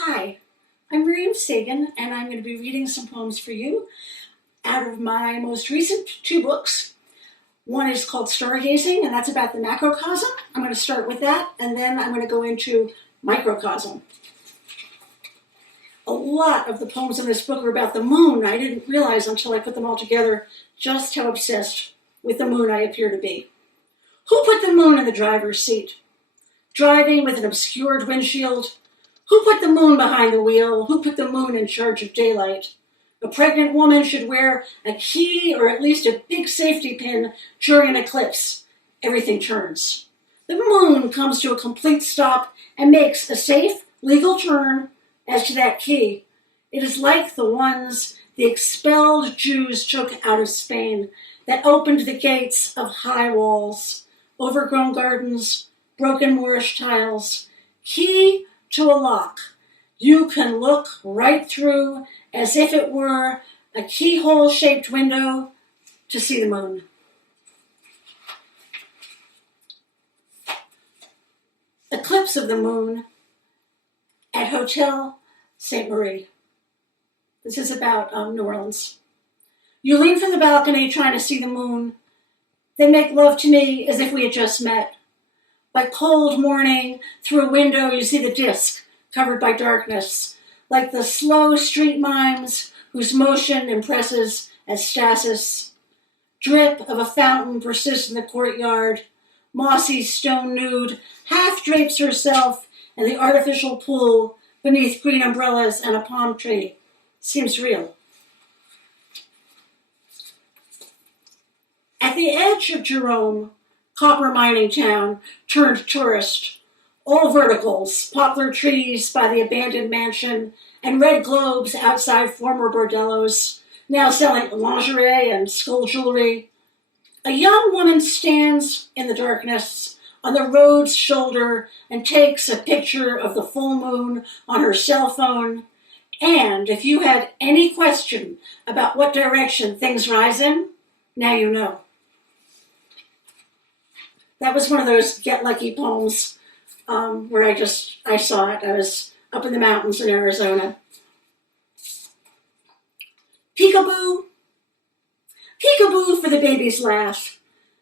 Hi, I'm Miriam Sagan, and I'm going to be reading some poems for you out of my most recent two books. One is called Stargazing, and that's about the macrocosm. I'm going to start with that, and then I'm going to go into microcosm. A lot of the poems in this book are about the moon. I didn't realize until I put them all together just how obsessed with the moon I appear to be. Who put the moon in the driver's seat? Driving with an obscured windshield? Who put the moon behind the wheel? Who put the moon in charge of daylight? A pregnant woman should wear a key or at least a big safety pin during an eclipse. Everything turns. The moon comes to a complete stop and makes a safe, legal turn as to that key. It is like the ones the expelled Jews took out of Spain that opened the gates of high walls, overgrown gardens, broken Moorish tiles. Key to a lock you can look right through as if it were a keyhole-shaped window to see the moon. Eclipse of the moon at Hotel St. Marie. This is about New Orleans. You lean from the balcony trying to see the moon, then make love to me as if we had just met. By cold morning, through a window you see the disk covered by darkness, like the slow street mimes whose motion impresses as stasis. Drip of a fountain persists in the courtyard. Mossy stone nude half drapes herself in the artificial pool beneath green umbrellas and a palm tree. Seems real. At the edge of Jerome, copper mining town turned tourist, all verticals, poplar trees by the abandoned mansion, and red globes outside former bordellos, now selling lingerie and skull jewelry. A young woman stands in the darkness on the road's shoulder and takes a picture of the full moon on her cell phone. And if you had any question about what direction things rise in, now you know. That was one of those get lucky poems where I saw it. I was up in the mountains in Arizona. Peekaboo. Peekaboo for the baby's laugh.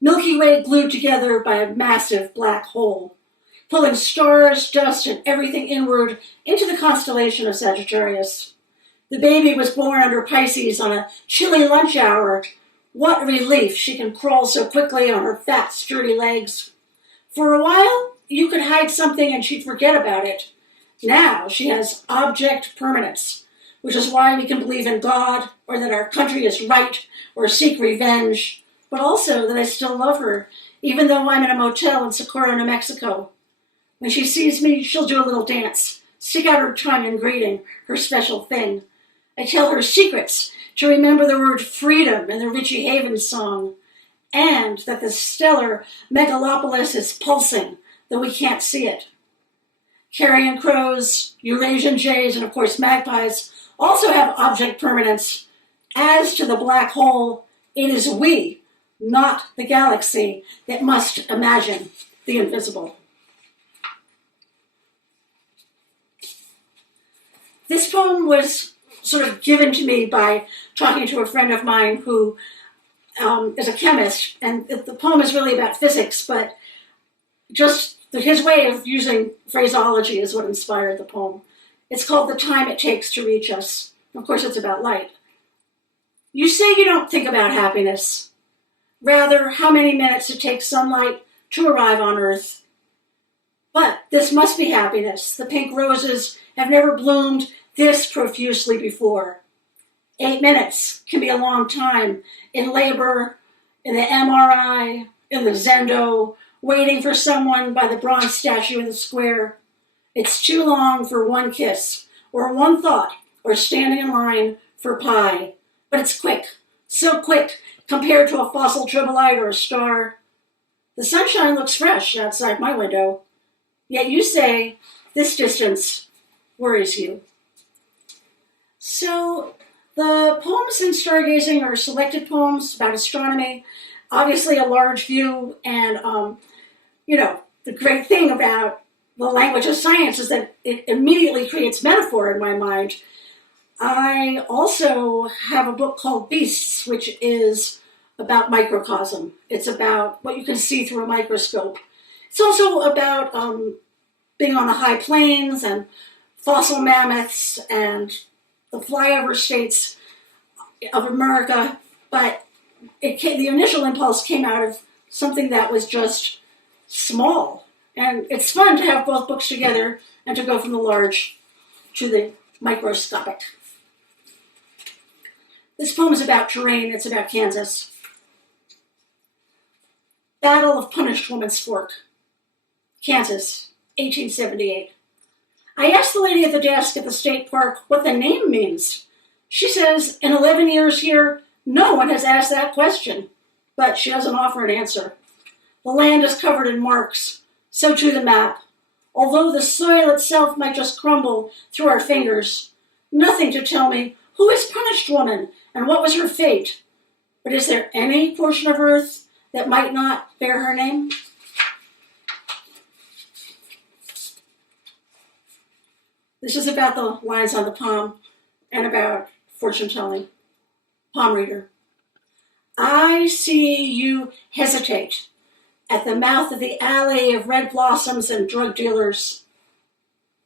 Milky Way glued together by a massive black hole, pulling stars, dust, and everything inward into the constellation of Sagittarius. The baby was born under Pisces on a chilly lunch hour. What relief she can crawl so quickly on her fat, sturdy legs. For a while, you could hide something and she'd forget about it. Now she has object permanence, which is why we can believe in God, or that our country is right, or seek revenge, but also that I still love her, even though I'm in a motel in Socorro, New Mexico. When she sees me, she'll do a little dance, stick out her tongue in greeting, her special thing. I tell her secrets, to remember the word freedom in the Richie Havens song, and that the stellar megalopolis is pulsing, though we can't see it. Carrion crows, Eurasian jays, and of course magpies also have object permanence. As to the black hole, it is we, not the galaxy, that must imagine the invisible. This poem was sort of given to me by talking to a friend of mine who is a chemist, and the poem is really about physics, but just his way of using phraseology is what inspired the poem. It's called The Time It Takes to Reach Us. Of course, it's about light. You say you don't think about happiness, rather how many minutes it takes sunlight to arrive on Earth. But this must be happiness. The pink roses have never bloomed this profusely before. 8 minutes can be a long time in labor, in the MRI, in the Zendo, waiting for someone by the bronze statue in the square. It's too long for one kiss, or one thought, or standing in line for pie. But it's quick, so quick compared to a fossil tribbolite or a star. The sunshine looks fresh outside my window, yet you say this distance worries you. So the poems in Stargazing are selected poems about astronomy, obviously a large view, and the great thing about the language of science is that it immediately creates metaphor in my mind. I also have a book called Beasts, which is about microcosm. It's about what you can see through a microscope. It's also about being on the high plains and fossil mammoths and the flyover states of America, but the initial impulse came out of something that was just small. And it's fun to have both books together and to go from the large to the microscopic. This poem is about terrain. It's about Kansas. Battle of Punished Woman's Fork, Kansas, 1878. I asked the lady at the desk at the state park what the name means. She says, in 11 years here, no one has asked that question, but she doesn't offer an answer. The land is covered in marks, so too the map. Although the soil itself might just crumble through our fingers, nothing to tell me who is Punished Woman and what was her fate. But is there any portion of earth that might not bear her name? This is about the lines on the palm and about fortune-telling. Palm reader. I see you hesitate at the mouth of the alley of red blossoms and drug dealers.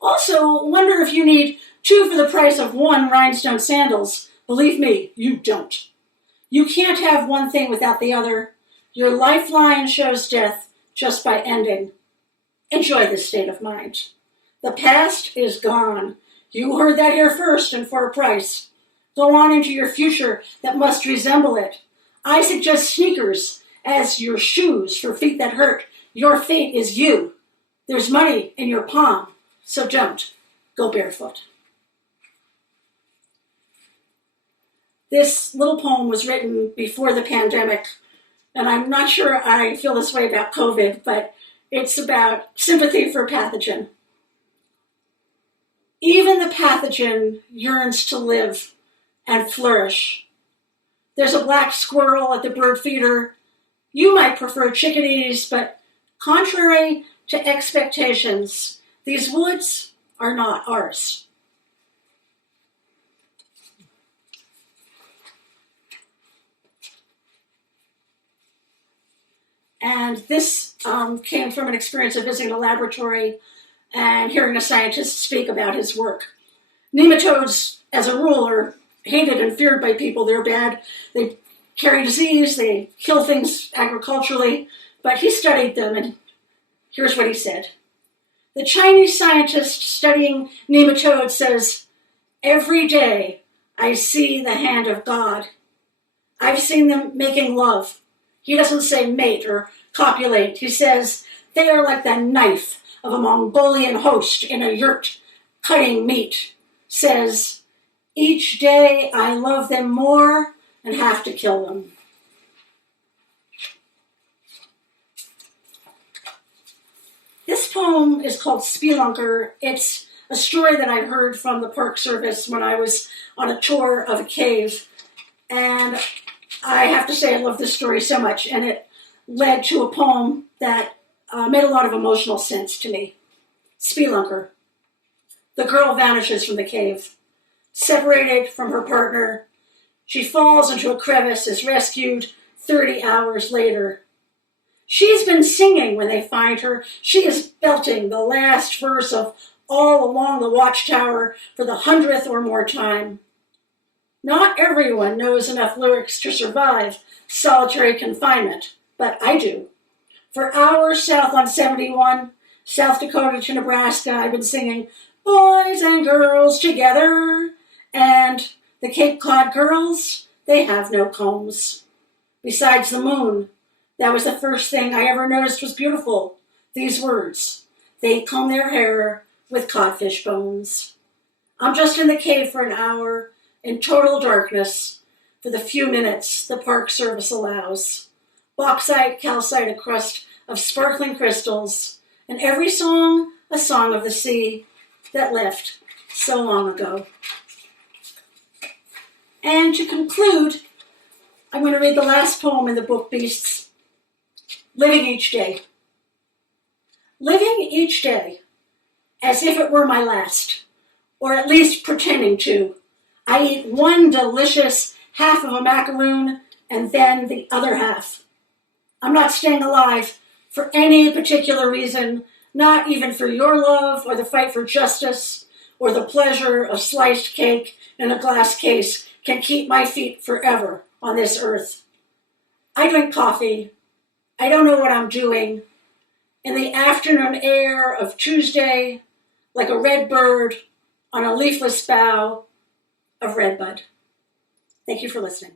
Also, wonder if you need 2 for the price of 1 rhinestone sandals. Believe me, you don't. You can't have one thing without the other. Your lifeline shows death just by ending. Enjoy this state of mind. The past is gone. You heard that here first and for a price. Go on into your future that must resemble it. I suggest sneakers as your shoes for feet that hurt. Your fate is you. There's money in your palm, so don't go barefoot. This little poem was written before the pandemic, and I'm not sure I feel this way about COVID, but it's about sympathy for a pathogen. Even the pathogen yearns to live and flourish. There's a black squirrel at the bird feeder. You might prefer chickadees, but contrary to expectations, these woods are not ours. And this came from an experience of visiting a laboratory and hearing a scientist speak about his work. Nematodes, as a rule, are hated and feared by people. They're bad. They carry disease. They kill things agriculturally. But he studied them, and here's what he said. The Chinese scientist studying nematodes says, every day I see the hand of God. I've seen them making love. He doesn't say mate or copulate. He says they are like the knife of a Mongolian host in a yurt cutting meat. Says, each day I love them more and have to kill them. This poem is called Spelunker. It's a story that I heard from the Park Service when I was on a tour of a cave. And I have to say I love this story so much, and it led to a poem that made a lot of emotional sense to me. Spelunker. The girl vanishes from the cave. Separated from her partner, she falls into a crevice, is rescued 30 hours later. She's been singing when they find her. She is belting the last verse of All Along the Watchtower for the 100th or more time. Not everyone knows enough lyrics to survive solitary confinement, but I do. For hours south on 71, South Dakota to Nebraska, I've been singing Boys and Girls Together, and the Cape Cod girls, they have no combs. Besides the moon, that was the first thing I ever noticed was beautiful. These words, they comb their hair with codfish bones. I'm just in the cave for an hour, in total darkness, for the few minutes the Park Service allows. Bauxite, calcite, a crust of sparkling crystals, and every song a song of the sea that left so long ago. And to conclude, I'm going to read the last poem in the book Beasts, Living Each Day. Living each day as if it were my last, or at least pretending to. I eat one delicious half of a macaroon and then the other half. I'm not staying alive for any particular reason, not even for your love or the fight for justice or the pleasure of sliced cake in a glass case can keep my feet forever on this earth. I drink coffee. I don't know what I'm doing. In the afternoon air of Tuesday, like a red bird on a leafless bough of redbud. Thank you for listening.